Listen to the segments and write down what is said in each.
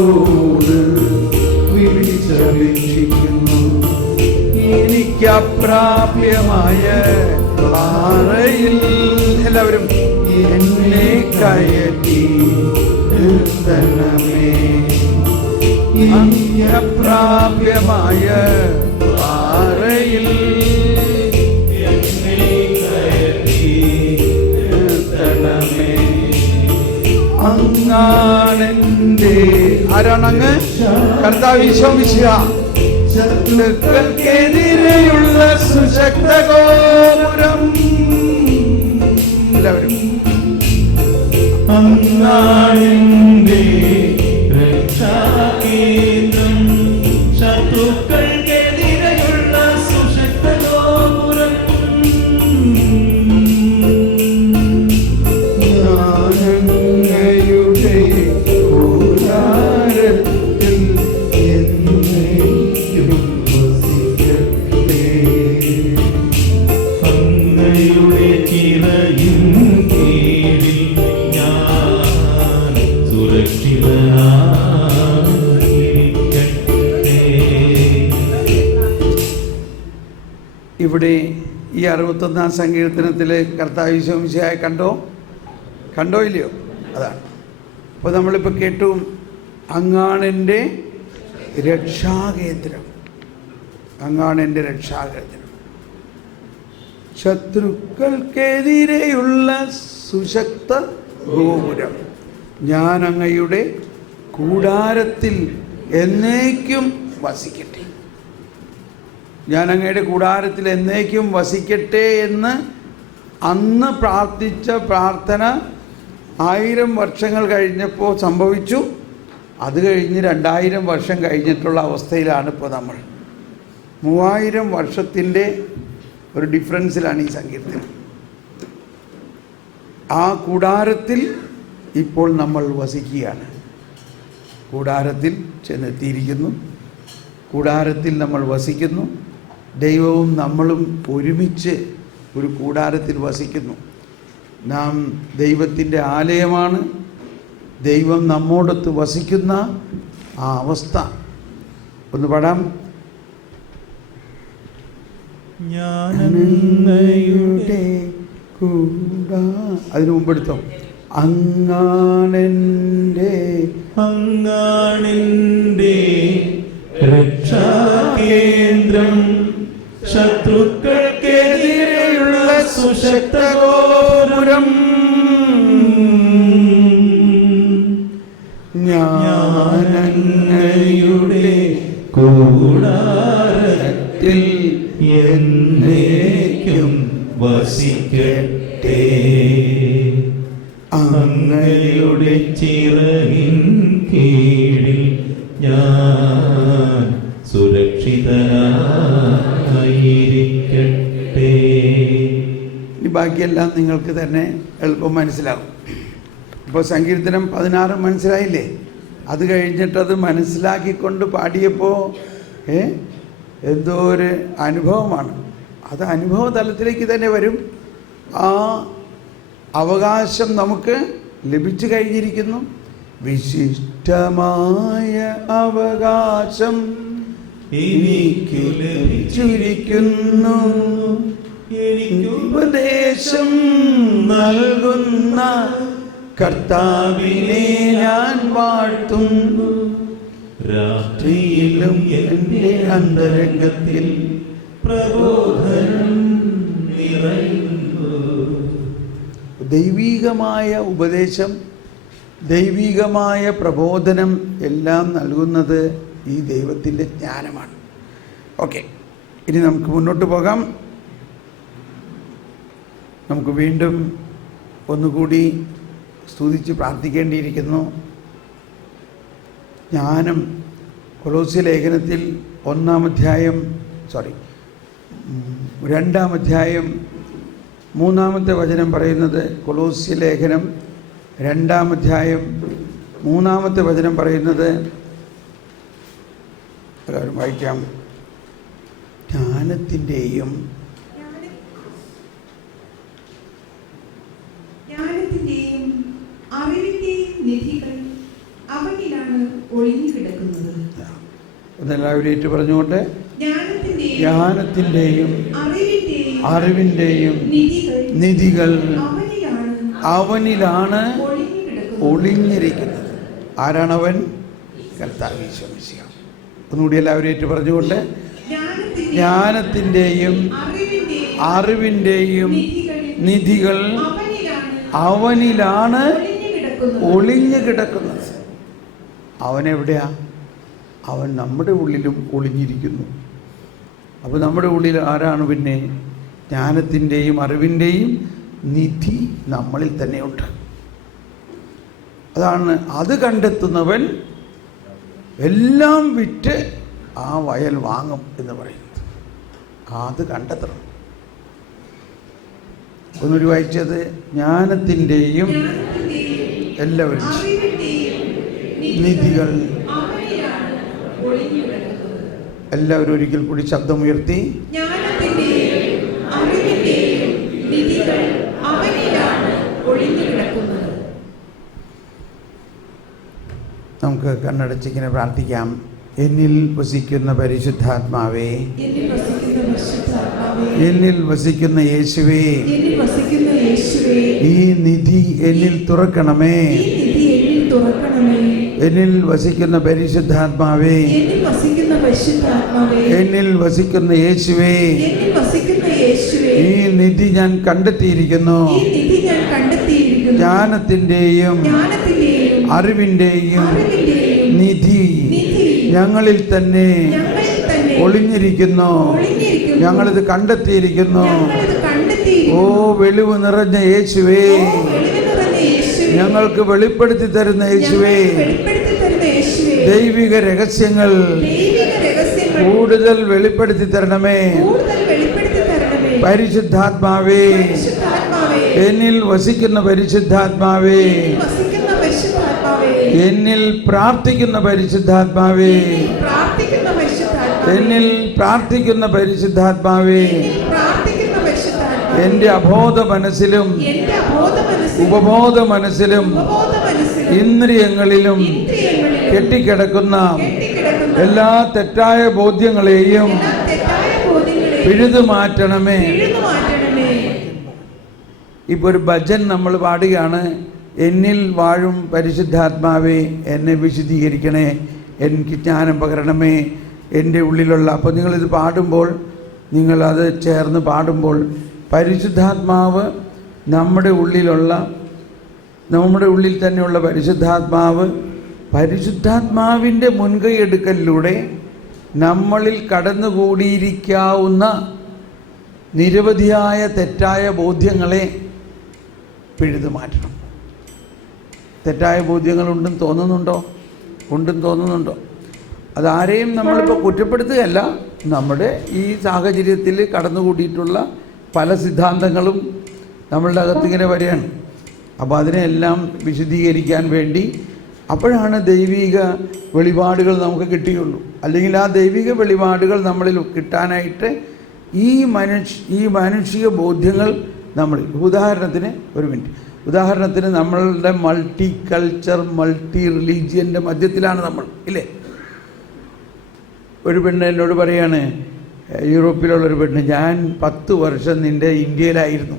നിന്നോട് വിളിച്ചപേക്ഷിക്കുന്നു. എനിക്ക് അപ്രാപ്യമായ പാറയിൽ എല്ലാവരും എന്നെ കയറ്റി നിർത്തണമേ. എനിക്ക് അപ്രാപ്യമായ പാറയിൽ എന്നെ കയറ്റി നിർത്തണമേ. അങ്ങാണെന്റെ ആരാണങ്ങ്? കർത്താവ് ഈശോ മിശിഹാ. ശത്രുക്കൾക്കെതിരെയുള്ള സുശക്ത ഗോപുരം എല്ലാവരും അങ്ങാണെന്റെ രക്ഷാകേന്ദ്രം. ശത്രുക്കൾക്കെതിരെയുള്ള സുശക്ത ഗോപുരം. ഞാനങ്ങയുടെ കൂടാരത്തിൽ എന്നേക്കും വസിക്കട്ടെ. അങ്ങയുടെ ചിറകിൻ കീഴിൽ ഞാൻ സുരക്ഷിതനായിരിക്കട്ടെ. ഇവിടെ ഈ 61 സങ്കീർത്തനത്തിൽ കർത്താവ് ഈശോ മിശിഹായെ കണ്ടോ ഇല്ലയോ? അതാണ്. അപ്പോൾ നമ്മളിപ്പോൾ കേട്ടു, അങ്ങാണെൻ്റെ രക്ഷാകേന്ദ്രം, അങ്ങാണെൻ്റെ രക്ഷാകേന്ദ്രം. ശത്രുക്കൾക്കെതിരെയുള്ള സുശക്ത ഗോപുരം. ഞാൻ അങ്ങയുടെ കൂടാരത്തിൽ എന്നേക്കും വസിക്കട്ടെ. ഞാൻ അങ്ങയുടെ കൂടാരത്തിൽ എന്നേക്കും വസിക്കട്ടെ എന്ന് അന്ന് പ്രാർത്ഥിച്ച പ്രാർത്ഥന 1000 വർഷങ്ങൾ കഴിഞ്ഞപ്പോൾ സംഭവിച്ചു. അത് കഴിഞ്ഞ് 2000 വർഷം കഴിഞ്ഞിട്ടുള്ള അവസ്ഥയിലാണ് ഇപ്പോൾ നമ്മൾ. 3000 വർഷത്തിൻ്റെ ഒരു ഡിഫറൻസിലാണ് ഈ സങ്കീർത്തനം. ആ കൂടാരത്തിൽ ഇപ്പോൾ നമ്മൾ വസിക്കുകയാണ്. കൂടാരത്തിൽ ചെന്നെത്തിയിരിക്കുന്നു. കൂടാരത്തിൽ നമ്മൾ വസിക്കുന്നു. ദൈവവും നമ്മളും ഒരുമിച്ച് ഒരു കൂടാരത്തിൽ വസിക്കുന്നു. നാം ദൈവത്തിൻ്റെ ആലയമാണ്. ദൈവം നമ്മോടൊത്ത് വസിക്കുന്ന ആ അവസ്ഥ ഒന്ന് പാടാം. ഞാനങ്ങയുടെ അതിനു മുമ്പെടുത്തോ. അങ്ങാണെൻ്റെ രക്ഷാകേന്ദ്രം. ശത്രുക്കൾക്കെതിരെയുള്ള സുശക്ത ഗോപുരം. ഞാനങ്ങയുടെ കൂടാരത്തിൽ എന്നേക്കും വസിക്കട്ടെ. അങ്ങയുടെ ചിറകിൻ കീഴിൽ ഞാൻ സുരക്ഷിതനായിരിക്കട്ടെ. ഈ ബാക്കിയെല്ലാം നിങ്ങൾക്ക് തന്നെ എളുപ്പം മനസ്സിലാവും. ഇപ്പോൾ സങ്കീർത്തനം 16 മനസ്സിലായില്ലേ? അത് കഴിഞ്ഞിട്ടത് മനസ്സിലാക്കിക്കൊണ്ട് പാടിയപ്പോൾ എന്തോ ഒരു അനുഭവമാണ്. അത് അനുഭവ തലത്തിലേക്ക് തന്നെ വരും. ആ അവകാശം നമുക്ക് ലഭിച്ചു കഴിഞ്ഞിരിക്കുന്നു. വിശിഷ്ടമായ അവകാശം എനിക്ക് ലഭിച്ചിരിക്കുന്നു. ഉപദേശം നൽകുന്ന കർത്താവിനെ ഞാൻ വാഴ്ത്തുന്നു. രാത്രിയിലും എൻ്റെ അന്തരംഗത്തിൽ പ്രബോധനം നിറയുന്നു. ദൈവീകമായ ഉപദേശം, ദൈവികമായ പ്രബോധനം എല്ലാം നൽകുന്നത് ഈ ദൈവത്തിൻ്റെ ജ്ഞാനമാണ്. ഓക്കെ, ഇനി നമുക്ക് മുന്നോട്ട് പോകാം. നമുക്ക് വീണ്ടും ഒന്നുകൂടി സ്തുതിച്ച് പ്രാർത്ഥിക്കേണ്ടിയിരിക്കുന്നു. ജ്ഞാനം കൊലോസ്യ ലേഖനത്തിൽ 2 അധ്യായം 3 വചനം പറയുന്നത്, കൊലോസ്യ ലേഖനം 2 അധ്യായം 3 വചനം പറയുന്നത്, എല്ലാവരും വായിക്കാം. ജ്ഞാനത്തിൻ്റെയും അറിവിന്റെയും നിധികൾ അവനിലാണ് ഒളിഞ്ഞിരിക്കുന്നത്. കിടക്കുന്നത്. എന്നെല്ലാവരും ഏറ്റു പറഞ്ഞുകൊണ്ട് ജ്ഞാനത്തിൻ്റെയും അറിവിൻ്റെയും നിധികൾ അവനിലാണ് ഒളിഞ്ഞിരിക്കുന്നത്. ആരാണവൻ? കർത്താവ് യേശു മിശിഹ. ഒന്നുകൂടി എല്ലാവരും ഏറ്റു പറഞ്ഞുകൊണ്ട് ജ്ഞാനത്തിൻ്റെയും അറിവിൻ്റെയും നിധികൾ അവനിലാണ് ഒളിഞ്ഞു കിടക്കുന്നത്. അവനെവിടെയാ? അവൻ നമ്മുടെ ഉള്ളിലും ഒളിഞ്ഞിരിക്കുന്നു. അപ്പോൾ നമ്മുടെ ഉള്ളിൽ ആരാണ്? പിന്നെ ജ്ഞാനത്തിൻ്റെയും അറിവിൻ്റെയും നിധി നമ്മളിൽ തന്നെയുണ്ട്. അതാണ് അത് കണ്ടെത്തുന്നവൻ എല്ലാം വിറ്റ് ആ വയൽ വാങ്ങും എന്ന് പറയുന്നത്. അത് കണ്ടെത്തണം. ഒന്നൊരു വായിച്ചത് ജ്ഞാനത്തിൻ്റെയും എല്ലാവരും നിധികൾ. എല്ലാവരും ഒരിക്കൽ കൂടി ശബ്ദമുയർത്തി നമുക്ക് കണ്ണടച്ചിങ്ങനെ പ്രാർത്ഥിക്കാം. എന്നിൽ വസിക്കുന്ന പരിശുദ്ധാത്മാവേ, എന്നിൽ വസിക്കുന്ന യേശുവേ, ഈ നിധി എന്നിൽ തുറക്കണമേ. എന്നിൽ വസിക്കുന്ന പരിശുദ്ധാത്മാവേ, എന്നിൽ വസിക്കുന്ന യേശുവേ, ഈ നിധി ഞാൻ കണ്ടെത്തിയിരിക്കുന്നു. ജ്ഞാനത്തിൻ്റെയും അറിവിൻ്റെയും നിധി ഞങ്ങളിൽ തന്നെ ഒളിഞ്ഞിരിക്കുന്നു. ഞങ്ങളിത് കണ്ടെത്തിയിരിക്കുന്നു. ഓ വെളിവ് നിറഞ്ഞ യേശുവേ, ഞങ്ങൾക്ക് വെളിപ്പെടുത്തി തരുന്ന യേശുവേ, ദൈവിക രഹസ്യങ്ങൾ കൂടുതൽ വെളിപ്പെടുത്തി തരണമേ. പരിശുദ്ധാത്മാവേ, എന്നിൽ വസിക്കുന്ന പരിശുദ്ധാത്മാവേ, എന്നിൽ പ്രാർത്ഥിക്കുന്ന പരിശുദ്ധാത്മാവേ, എന്നിൽ പ്രാർത്ഥിക്കുന്ന പരിശുദ്ധാത്മാവേ, എൻ്റെ അബോധ മനസ്സിലും ഉപബോധ മനസ്സിലും ഇന്ദ്രിയങ്ങളിലും കെട്ടിക്കിടക്കുന്ന എല്ലാ തെറ്റായ ബോധ്യങ്ങളെയും പിഴുതു മാറ്റണമേ. ഇപ്പോൾ ഒരു ഭജൻ നമ്മൾ പാടുകയാണ്. എന്നിൽ വാഴും പരിശുദ്ധാത്മാവേ, എന്നെ വിശദീകരിക്കണേ, എനിക്ക് ജ്ഞാനം പകരണമേ എൻ്റെ ഉള്ളിലുള്ള. അപ്പോൾ നിങ്ങളിത് പാടുമ്പോൾ, നിങ്ങളത് ചേർന്ന് പാടുമ്പോൾ പരിശുദ്ധാത്മാവ് നമ്മുടെ ഉള്ളിൽ തന്നെയുള്ള പരിശുദ്ധാത്മാവിൻ്റെ മുൻകൈയെടുക്കലിലൂടെ നമ്മളിൽ കടന്നുകൂടിയിരിക്കാവുന്ന നിരവധിയായ തെറ്റായ ബോധ്യങ്ങളെ പിഴുതു മാറ്റണം. തെറ്റായ ബോധ്യങ്ങളുണ്ടെന്ന് തോന്നുന്നുണ്ടോ? ഉണ്ടെന്ന് തോന്നുന്നുണ്ടോ? അതാരെയും നമ്മളിപ്പോൾ കുറ്റപ്പെടുത്തുകയല്ല. നമ്മുടെ ഈ സാഹചര്യത്തിൽ കടന്നുകൂടിയിട്ടുള്ള പല സിദ്ധാന്തങ്ങളും നമ്മളുടെ അകത്തിങ്ങനെ വരികയാണ്. അപ്പോൾ അതിനെല്ലാം വിശദീകരിക്കാൻ വേണ്ടി അപ്പോഴാണ് ദൈവിക വെളിപാടുകൾ നമുക്ക് കിട്ടുകയുള്ളൂ. അല്ലെങ്കിൽ ആ ദൈവിക വെളിപാടുകൾ നമ്മളിൽ കിട്ടാനായിട്ട് ഈ മാനുഷിക ബോധ്യങ്ങൾ നമ്മളിൽ, ഉദാഹരണത്തിന് നമ്മളുടെ മൾട്ടി കൾച്ചർ മൾട്ടി റിലീജിയൻ്റെ മധ്യത്തിലാണ് നമ്മൾ, ഇല്ലേ? ഒരു പെണ്ണ് എന്നോട് പറയാണ്, യൂറോപ്പിലുള്ളൊരു പെണ്ണ്, ഞാൻ 10 വർഷം നിൻ്റെ ഇന്ത്യയിലായിരുന്നു.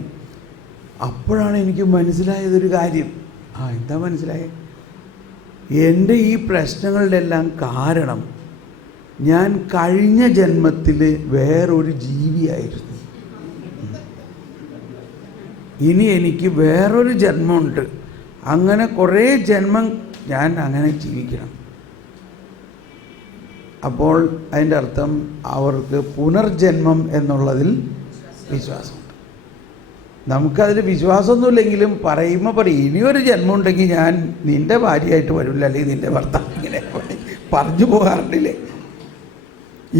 അപ്പോഴാണ് എനിക്ക് മനസ്സിലായതൊരു കാര്യം. എന്താ മനസ്സിലായത്? എൻ്റെ ഈ പ്രശ്നങ്ങളുടെ എല്ലാം കാരണം ഞാൻ കഴിഞ്ഞ ജന്മത്തിൽ വേറൊരു ജീവിയായിരുന്നു. ഇനി എനിക്ക് വേറൊരു ജന്മമുണ്ട്. അങ്ങനെ കുറേ ജന്മം ഞാൻ അങ്ങനെ ജീവിക്കണം. അപ്പോൾ അതിൻ്റെ അർത്ഥം അവർക്ക് പുനർജന്മം എന്നുള്ളതിൽ വിശ്വാസമുണ്ട്. നമുക്കതിൽ വിശ്വാസമൊന്നുമില്ലെങ്കിലും പറയുമ്പോൾ പറയും, ഇനിയൊരു ജന്മം ഉണ്ടെങ്കിൽ ഞാൻ നിൻ്റെ ഭാര്യയായിട്ട് വരില്ല, അല്ലെങ്കിൽ നിൻ്റെ ഭർത്താവ്, ഇങ്ങനെ പറഞ്ഞു പോകാറുണ്ടില്ലേ?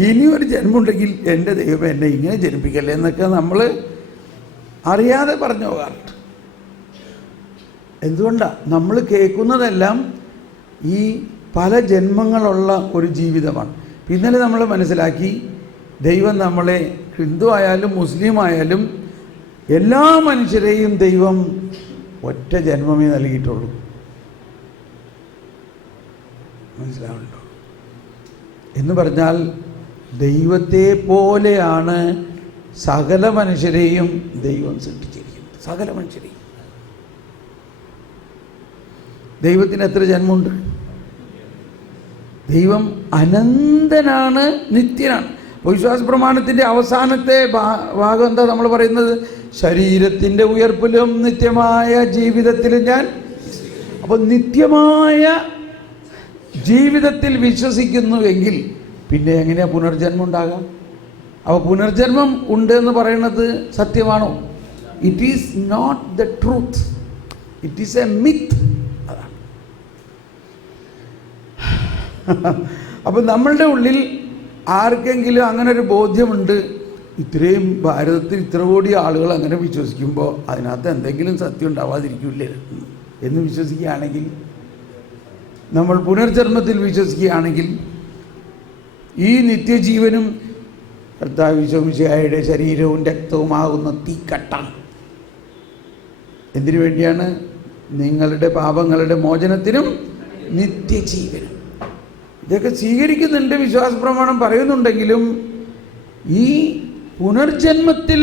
ഇനിയൊരു ജന്മം ഉണ്ടെങ്കിൽ എൻ്റെ ദൈവം എന്നെ ഇങ്ങനെ ജനിപ്പിക്കല്ലേ എന്നൊക്കെ നമ്മൾ അറിയാതെ പറഞ്ഞു പോകാറുണ്ട്. എന്തുകൊണ്ടാണ്? നമ്മൾ കേൾക്കുന്നതെല്ലാം ഈ പല ജന്മങ്ങളുള്ള ഒരു ജീവിതമാണ്. ഇന്നലെ നമ്മൾ മനസ്സിലാക്കി, ദൈവം നമ്മളെ, ഹിന്ദു ആയാലും മുസ്ലിം ആയാലും എല്ലാ മനുഷ്യരെയും ദൈവം ഒറ്റ ജന്മമേ നൽകിയിട്ടുള്ളൂ. മനസ്സിലാവുന്നുണ്ടോ? എന്ന് പറഞ്ഞാൽ ദൈവത്തെ പോലെയാണ് സകല മനുഷ്യരെയും ദൈവം സൃഷ്ടിച്ചിരിക്കുന്നത്. സകല മനുഷ്യരെയും. ദൈവത്തിന് എത്ര ജന്മമുണ്ട്? ദൈവം അനന്തനാണ്, നിത്യനാണ്. വിശ്വാസ പ്രമാണത്തിൻ്റെ അവസാനത്തെ ഭാഗം എന്താ നമ്മൾ പറയുന്നത്? ശരീരത്തിൻ്റെ ഉയർപ്പിലും നിത്യമായ ജീവിതത്തിലും ഞാൻ. അപ്പോൾ നിത്യമായ ജീവിതത്തിൽ വിശ്വസിക്കുന്നുവെങ്കിൽ പിന്നെ എങ്ങനെയാണ് പുനർജന്മം ഉണ്ടാകാം? അപ്പോൾ പുനർജന്മം ഉണ്ട് എന്ന് പറയുന്നത് സത്യമാണോ? It is not the truth, it is a myth. അതാണ്. അപ്പം നമ്മളുടെ ഉള്ളിൽ ആർക്കെങ്കിലും അങ്ങനെ ഒരു ബോധ്യമുണ്ട്, ഇത്രയും ഭാരതത്തിൽ ഇത്ര കോടി ആളുകൾ അങ്ങനെ വിശ്വസിക്കുമ്പോൾ അതിനകത്ത് എന്തെങ്കിലും സത്യം ഉണ്ടാവാതിരിക്കില്ലേ എന്ന് വിശ്വസിക്കുകയാണെങ്കിൽ, നമ്മൾ പുനർജന്മത്തിൽ വിശ്വസിക്കുകയാണെങ്കിൽ, ഈ നിത്യജീവനും കർത്താവ് ഈശോമിശിഹായുടെ ശരീരവും രക്തവുമാകുന്ന തീക്കട്ട എന്തിനു വേണ്ടിയാണ്? നിങ്ങളുടെ പാപങ്ങളുടെ മോചനത്തിനും നിത്യജീവനും. ഇതൊക്കെ സ്വീകരിക്കുന്നുണ്ട്, വിശ്വാസ പ്രമാണം പറയുന്നുണ്ടെങ്കിലും ഈ പുനർജന്മത്തിൽ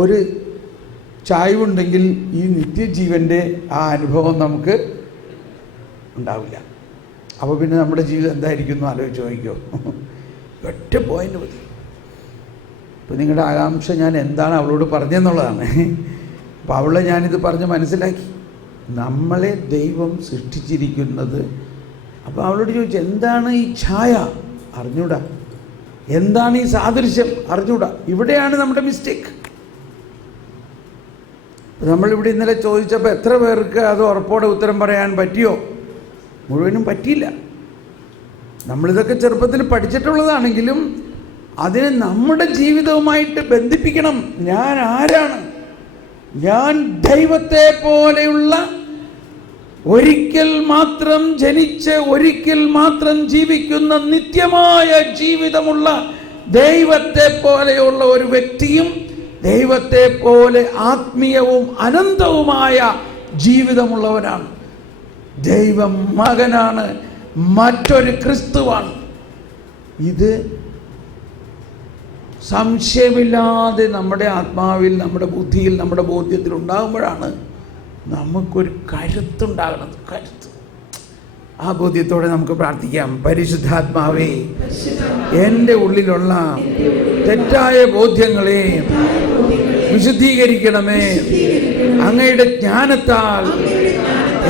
ഒരു ചായ്വുണ്ടെങ്കിൽ ഈ നിത്യജീവൻ്റെ ആ അനുഭവം നമുക്ക് ഉണ്ടാവില്ല. അപ്പോൾ പിന്നെ നമ്മുടെ ജീവിതം എന്തായിരിക്കും ആലോചിച്ച് നോക്കിക്കോ. ഒറ്റ പോയിന്റ് മതി. ഇപ്പം നിങ്ങളുടെ ആകാംക്ഷ ഞാൻ എന്താണ് അവളോട് പറഞ്ഞെന്നുള്ളതാണ്. അപ്പോൾ അവളെ ഞാനിത് പറഞ്ഞ് മനസ്സിലാക്കി. നമ്മളെ ദൈവം സൃഷ്ടിച്ചിരിക്കുന്നത്. അപ്പോൾ അവളോട് ചോദിച്ചു, എന്താണ് ഈ ഛായ? അറിഞ്ഞൂടാ. എന്താണ് ഈ സാദൃശ്യം? അറിഞ്ഞൂടാ. ഇവിടെയാണ് നമ്മുടെ മിസ്റ്റേക്ക്. നമ്മളിവിടെ ഇന്നലെ ചോദിച്ചപ്പോൾ എത്ര പേർക്ക് അത് ഉറപ്പോടെ ഉത്തരം പറയാൻ പറ്റിയോ? മുഴുവനും പറ്റിയില്ല. നമ്മളിതൊക്കെ ചെറുപ്പത്തിൽ പഠിച്ചിട്ടുള്ളതാണെങ്കിലും അതിനെ നമ്മുടെ ജീവിതവുമായിട്ട് ബന്ധിപ്പിക്കണം. ഞാൻ ആരാണ്? ഞാൻ ദൈവത്തെ പോലെയുള്ള, ഒരിക്കൽ മാത്രം ജനിച്ച് ഒരിക്കൽ മാത്രം ജീവിക്കുന്ന നിത്യമായ ജീവിതമുള്ള ദൈവത്തെ പോലെയുള്ള ഒരു വ്യക്തിയും ദൈവത്തെ പോലെ ആത്മീയവും അനന്തവുമായ ജീവിതമുള്ളവനാണ്. ദൈവം മകനാണ്, മറ്റൊരു ക്രിസ്തുവാണ്. ഇത് സംശയമില്ലാതെ നമ്മുടെ ആത്മാവിൽ, നമ്മുടെ ബുദ്ധിയിൽ, നമ്മുടെ ബോധ്യത്തിൽ ഉണ്ടാകുമ്പോഴാണ് നമുക്കൊരു കരുത്തുണ്ടാകുന്നത്. കരുത്ത്. ആ ബോധ്യത്തോടെ നമുക്ക് പ്രാർത്ഥിക്കാം. പരിശുദ്ധാത്മാവേ, എൻ്റെ ഉള്ളിലുള്ള തെറ്റായ ബോധ്യങ്ങളെ വിശുദ്ധീകരിക്കണമേ. അങ്ങയുടെ ജ്ഞാനത്താൽ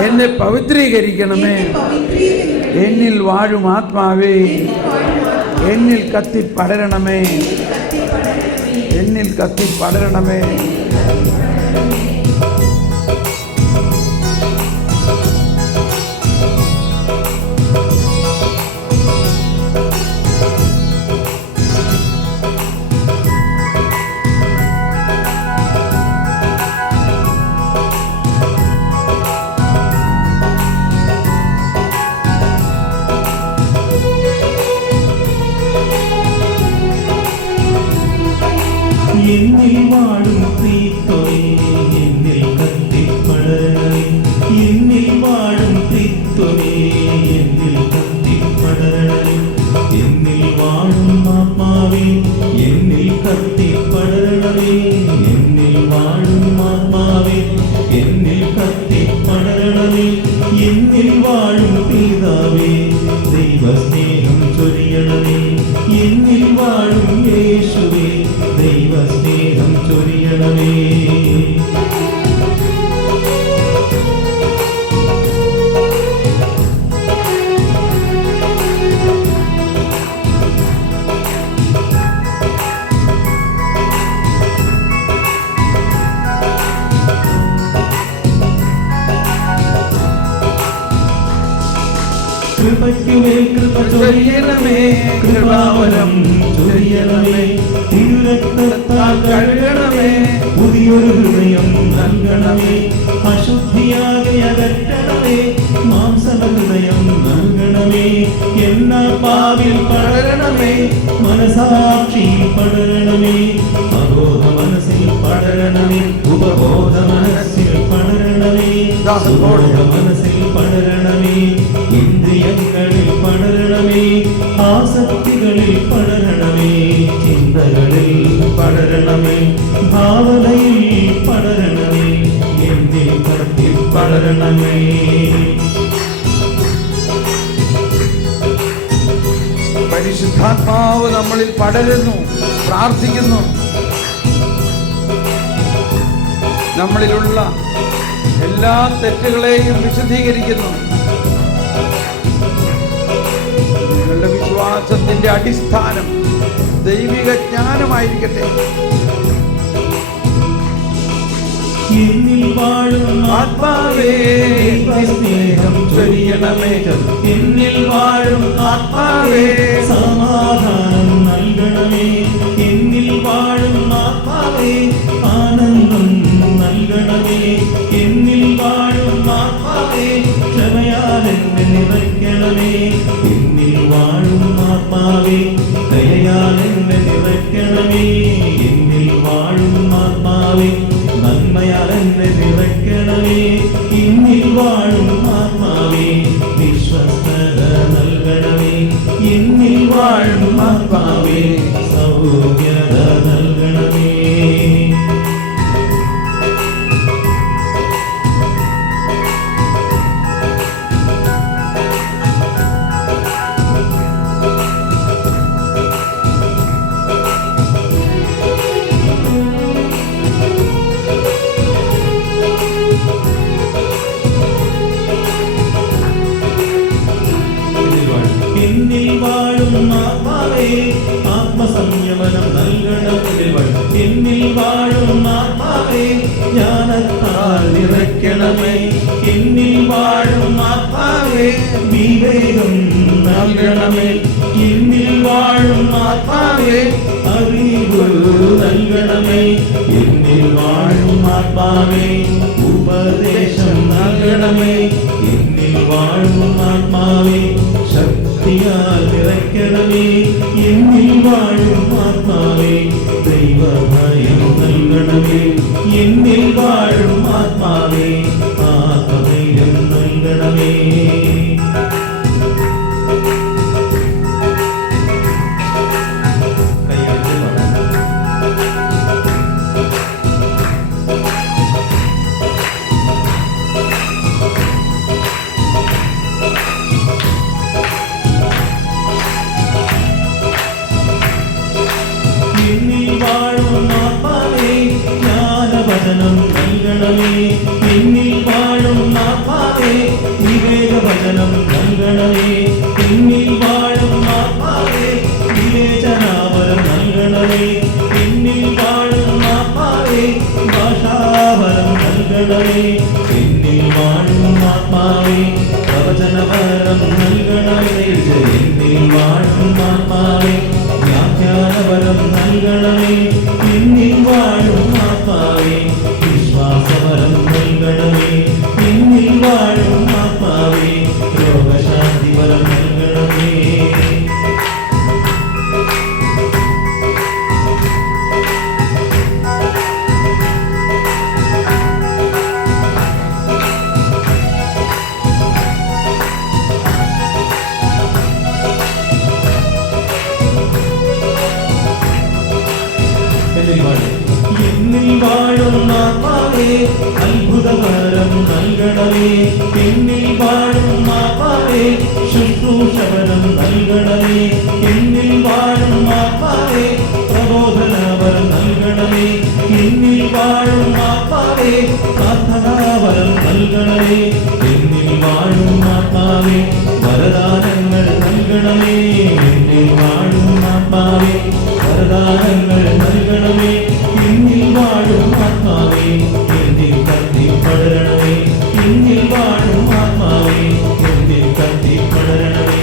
എന്നെ പവിത്രീകരിക്കണമേ. എന്നിൽ വാഴും ആത്മാവേ, എന്നിൽ കത്തി പടരണമേ, എന്നിൽ കത്തി പടരണമേ. എന്നിൽ വാഴും തീത്തൊരേ, എന്നിൽ കത്തിപ്പടരണമേ. എന്നിൽ വാഴും തീത്തൊരേ, എന്നിൽ കത്തിപ്പടരണമേ. എന്നിൽ വാഴും ആത്മാവേ, എന്നിൽ കത്തിപ്പടരണമേ. എന്നിൽ വാഴും ആത്മാവേ, എന്നിൽ കത്തിപ്പടരണമേ. എന്നിൽ വാഴും പിതാവേ, ദൈവസ്നേഹം ചൊരിയണമേ. എന്നിൽ വാഴും യേശുവേ, ദൈവസ്നേഹം ചൊരിയണമേ. കൃപയ്ക്കുമേൽ കൃപ ചൊരിയണമേ, കൃപാവരം ചൊരിയണമേ. തിരുരക്തത്താൽ കഴുകണമേ, പുതിയൊരു ഹൃദയം നൽകണമേ. അശുദ്ധിയാകെ അകറ്റണമേ, മാംസഹൃദയം നൽകണമേ. എല്ലാ പാവിൽ പടരണമേ, മനസാക്ഷിയിൽ പടരണമേ. അബോധ മനസ്സിൽ പടരണമേ, ഉപബോധ മനസ്സിൽ പടരണമേ. ബോധ മനസ്സിൽ പടരണമേ, ഇന്ദ്രിയങ്ങളിൽ പടരണമേ. ആസക്തികളിൽ പടരണമേ, ചിന്തകളിൽ പടരണമേ, ഭാവനയിൽ പടരണമേ, എന്നിൽ കത്തി പടരണമേ. പരിശുദ്ധാത്മാവ് നമ്മളിൽ പടരുന്നു, പ്രാർത്ഥിക്കുന്നു. നമ്മളിലുള്ള എല്ലാ തെറ്റുകളെയും വിശദീകരിക്കുന്നു. നിങ്ങളുടെ വിശ്വാസത്തിന്റെ അടിസ്ഥാനം ദൈവിക ജ്ഞാനമായിരിക്കട്ടെ. എന്നിൽ വാഴും ആത്മാവേ സ്നേഹം ചൊരിയണമേ, എന്നിൽ വാഴും ആത്മാവേ സമാധാനം നൽകണമേ, എന്നിൽ വാഴും ആത്മാവേ ആനന്ദം നൽകണമേ, എന്നിൽ വാഴും ആത്മാവേ ക്ഷമയാൽ എന്നെ നിറയ്ക്കണമേ, എന്നിൽ വാഴും ആത്മാവേ ദയയാൽ എന്നെ നിറയ്ക്കണമേ, എന്നിൽ വാഴും ആത്മാവേ നന്മയാൽ എന്നെ നിറയ്ക്കണമേ, എന്നിൽ വാഴും ആത്മാവേ വിശ്വസ്തത നൽകണമേ, എന്നിൽ വാഴും ആത്മാവേ സൗഖ്യത നൽകണമേ. എന്നിൽ വാഴും ആത്മാവേ ആത്മസംയമനം നൽകണമേ, എന്നിൽ വാഴും ആത്മാവേ ജ്ഞാനത്താൽ നിറയ്ക്കണമേ, എന്നിൽ വാഴും ആത്മാവേ വിവേകം നൽകണമേ, എന്നിൽ വാഴും ആത്മാവേ അറിവ് നൽകണമേ, എന്നിൽ വാഴും ആത്മാവേ ഉപദേശം നൽകണമേ, എന്നിൽ വാഴും ആത്മാവേ ശക്തിയാൽ നിറയ്ക്കണമേ, എന്നിൽ വാഴും ആത്മാവേ ദൈവഭയം നൽകണമേ, എന്നിൽ വാഴും ആത്മാവേ ആത്മധൈര്യം നൽകണമേ. എന്നിൽ വാഴും ആത്മാവേ ജ്ഞാനവചനം നൽകണമേ, എന്നിൽ വാഴും ആത്മാവേ വിവേകവചനം നൽകണമേ, എന്നിൽ വാഴും ആത്മാവേ വിവേചനാവരം നൽകണമേ, എന്നിൽ വാഴും ആത്മാവേ ഭാഷാവരം നൽകണമേ, എന്നിൽ വാഴും ആത്മാവേ പ്രവചനവരം നൽകണമേ, എന്നിൽ വാഴും ആത്മാവേ വ്യാഖ്യാനവരം നൽകണമേ, എന്നിൽ വാഴും ആത്മാവേ വിശ്വാസവരം നൽകണമേ, എന്നിൽ വാഴും ആത്മാവേ രോഗശാന്തിവരം നൽകണമേ. എന്നിൽ വാഴും ആത്മാവേ അത്ഭുതവരം നൽകണമേ, എന്നിൽ വാഴും ആത്മാവേ ശുശ്രൂഷവരം നൽകണമേ, എന്നിൽ വാഴും ആത്മാവേ പ്രബോധനവരം നൽകണമേ, എന്നിൽ വാഴും ആത്മാവേ പ്രാർത്ഥനാവരം നൽകണമേ, എന്നിൽ വാഴും ആത്മാവേ വരദാനങ്ങൾ നൽകണമേ, എന്നിൽ വാഴും ആത്മാവേ വരദാനങ്ങൾ നൽകണമേ, എന്നിൽ വാഴും ആത്മാവേ എന്നിൽ കത്തി പടരണമേ, എന്നിൽ വാഴും ആത്മാവേ എന്നിൽ കത്തി പടരണമേ,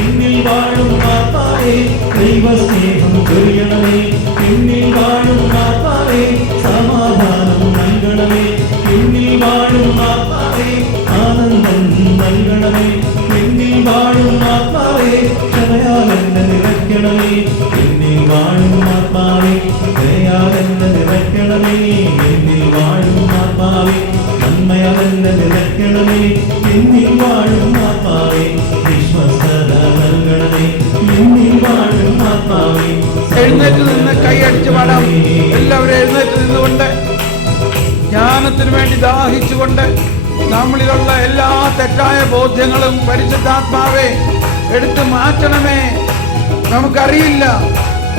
എന്നിൽ വാഴും ആത്മാവേ ദൈവസ്നേഹം ചൊരിയണമേ, എന്നിൽ വാഴും ആത്മാവേ സമാധാനം നൽകണമേ, എന്നിൽ വാഴും ആത്മാവേ ആനന്ദം നൽകണമേ, എന്നിൽ വാഴും ആത്മാവേ ക്ഷമയാൽ എന്നെ നിറയ്ക്കണമേ, എന്നിൽ വാഴും ആത്മാവേ ദയയാൽ എന്നെ നിറയ്ക്കണമേ, എന്നിൽ വാഴും ആത്മാവേ നന്മയാൽ എന്നെ നിറയ്ക്കണമേ, എന്നിൽ വാഴും ആത്മാവേ വിശ്വസ്തത നൽകണമേ. ജ്ഞാനത്തിന് വേണ്ടി ദാഹിച്ചുകൊണ്ട് നമ്മളിലുള്ള എല്ലാ തെറ്റായ ബോധ്യങ്ങളും പരിശുദ്ധാത്മാവെ എടുത്തു മാറ്റണമേ. നമുക്കറിയില്ല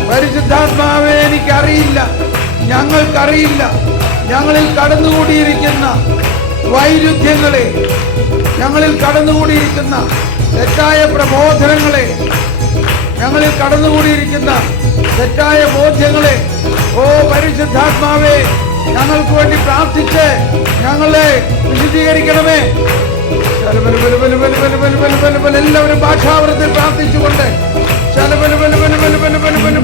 പരിശുദ്ധാത്മാവെ, എനിക്കറിയില്ല, ഞങ്ങൾക്കറിയില്ല. ഞങ്ങളിൽ കടന്നുകൂടിയിരിക്കുന്ന വൈരുദ്ധ്യങ്ങളെ, ഞങ്ങളിൽ കടന്നുകൂടിയിരിക്കുന്ന തെറ്റായ പ്രബോധനങ്ങളെ, ഞങ്ങളിൽ കടന്നുകൂടിയിരിക്കുന്ന തെറ്റായ ബോധ്യങ്ങളെ, ഓ പരിശുദ്ധാത്മാവേ, ഞങ്ങൾക്ക് വേണ്ടി പ്രാർത്ഥിച്ച് ഞങ്ങളെ വിശദീകരിക്കണമേ. എല്ലാവരും ഭാഷാവൃത്തിൽ പ്രാർത്ഥിച്ചുകൊണ്ട് ജ്ഞാനത്തിന് വേണ്ടി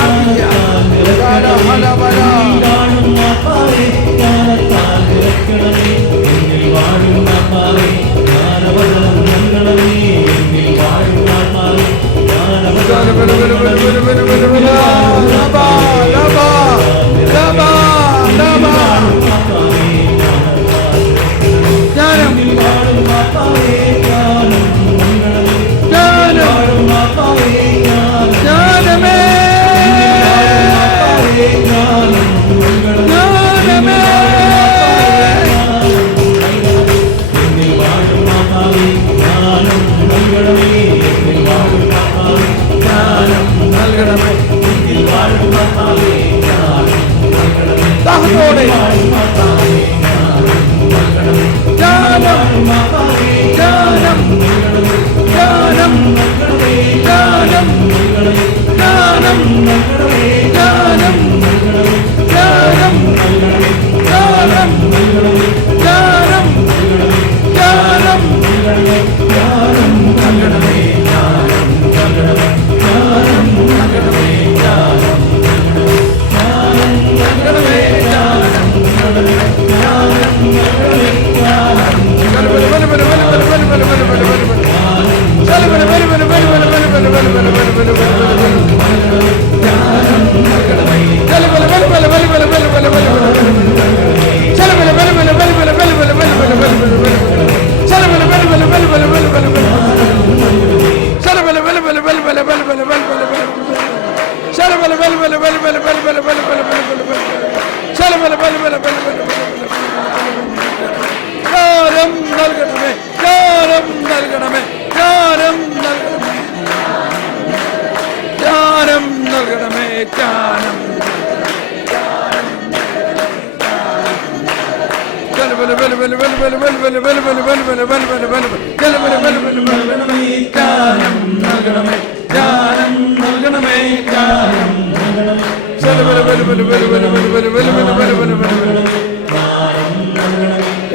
പ്രാർത്ഥിക്കാം.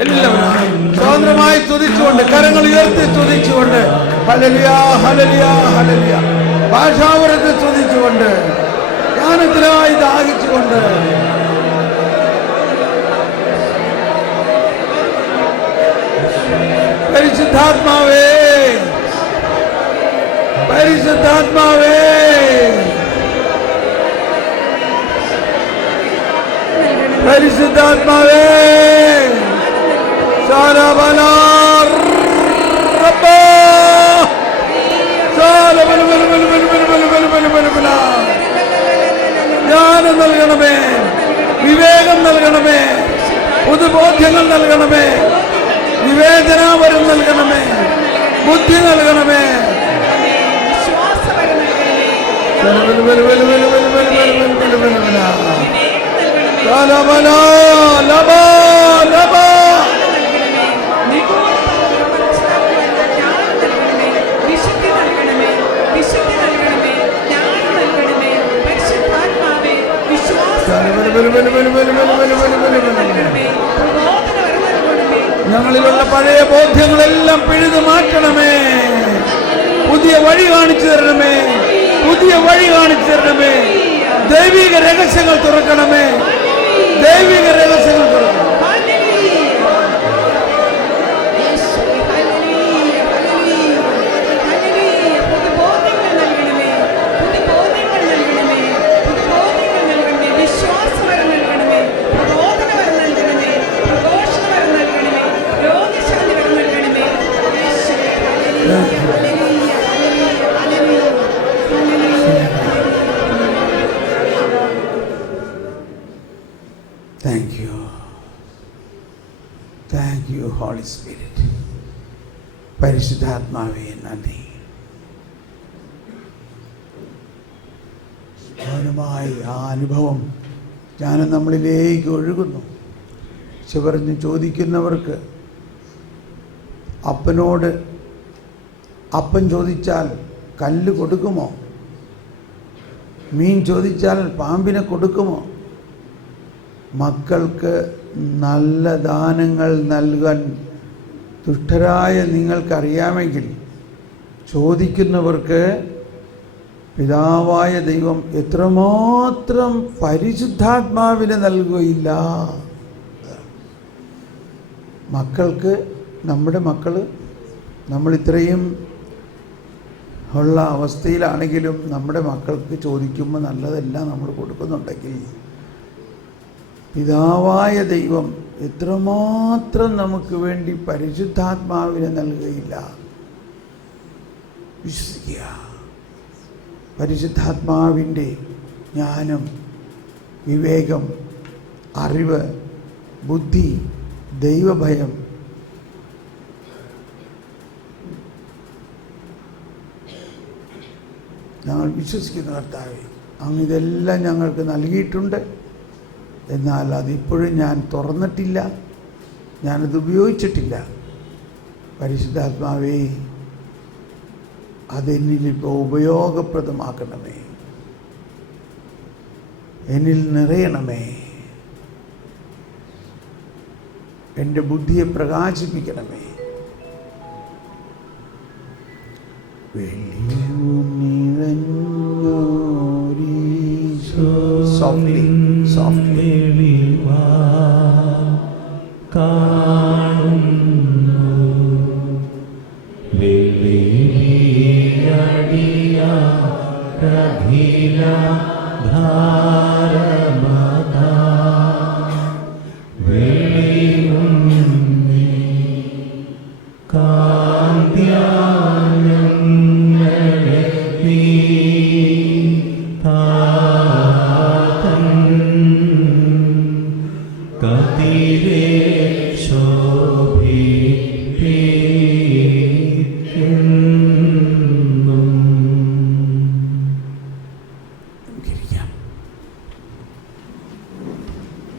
എല്ലാവരും സ്വതന്ത്രമായി സ്തുതിച്ചുകൊണ്ട്, കരങ്ങൾ ഉയർത്തി സ്തുതിച്ചുകൊണ്ട്, ഹല്ലേലൂയ ഹല്ലേലൂയ ഹല്ലേലൂയ, ഭാഷാവരത്തിൽ സ്തുതിച്ചുകൊണ്ട്, ജ്ഞാനത്തിനായി ദാഹിച്ചുകൊണ്ട്, പരിശുദ്ധാത്മാവേ പരിശുദ്ധാത്മാവേ പരിശുദ്ധാത്മാവേ ജ്ഞാനം നൽകണമേ, വിവേകം നൽകണമേ, പുതുബോധ്യങ്ങൾ നൽകണമേ, വിവേചനാവരം നൽകണമേ, ബുദ്ധി നൽകണമേ. ഞങ്ങളിലുള്ള പഴയ ബോധ്യങ്ങളെല്ലാം പിഴുതു മാറ്റണമേ, പുതിയ വഴി കാണിച്ചു തരണമേ, പുതിയ വഴി കാണിച്ചു തരണമേ. ദൈവിക രഹസ്യങ്ങൾ തുറക്കണമേ, ദൈവിക രഹസ്യങ്ങൾ തുറക്കണം. സ്പിരിറ്റ്. പരിശുദ്ധാത്മാവേ നന്ദി. മൗനമായി ആ അനുഭവം ജ്ഞാനം നമ്മളിലേക്ക് ഒഴുകുന്നു. പറഞ്ഞ് ചോദിക്കുന്നവർക്ക് അപ്പനോട് അപ്പൻ ചോദിച്ചാൽ കല്ല് കൊടുക്കുമോ? മീൻ ചോദിച്ചാൽ പാമ്പിനെ കൊടുക്കുമോ? മക്കൾക്ക് നല്ല ദാനങ്ങൾ നൽകാൻ ദുഷ്ടരായ നിങ്ങൾക്കറിയാമെങ്കിൽ ചോദിക്കുന്നവർക്ക് പിതാവായ ദൈവം എത്രമാത്രം പരിശുദ്ധാത്മാവിനെ നൽകുകയില്ല. മക്കൾക്ക്, നമ്മുടെ മക്കൾ നമ്മളിത്രയും ഉള്ള അവസ്ഥയിലാണെങ്കിലും നമ്മുടെ മക്കൾക്ക് ചോദിക്കുമ്പോൾ നല്ലതെല്ലാം നമ്മൾ കൊടുക്കുന്നുണ്ടെങ്കിൽ പിതാവായ ദൈവം എത്രമാത്രം നമുക്ക് വേണ്ടി പരിശുദ്ധാത്മാവിനെ നൽകുകയില്ല. വിശ്വസിക്കുക. പരിശുദ്ധാത്മാവിൻ്റെ ജ്ഞാനം, വിവേകം, അറിവ്, ബുദ്ധി, ദൈവഭയം, ഞങ്ങൾ വിശ്വസിക്കുന്ന കർത്താവേ, അങ്ങ് ഇതെല്ലാം ഞങ്ങൾക്ക് നൽകിയിട്ടുണ്ട്. എന്നാൽ അതിപ്പോഴും ഞാൻ തുറന്നിട്ടില്ല, ഞാനത് ഉപയോഗിച്ചിട്ടില്ല. പരിശുദ്ധാത്മാവേ, അതെന്നിലിപ്പോൾ ഉപയോഗപ്രദമാക്കണമേ, എന്നിൽ നിറയണമേ, എൻ്റെ ബുദ്ധിയെ പ്രകാശിപ്പിക്കണമേ. കാന്ത്യ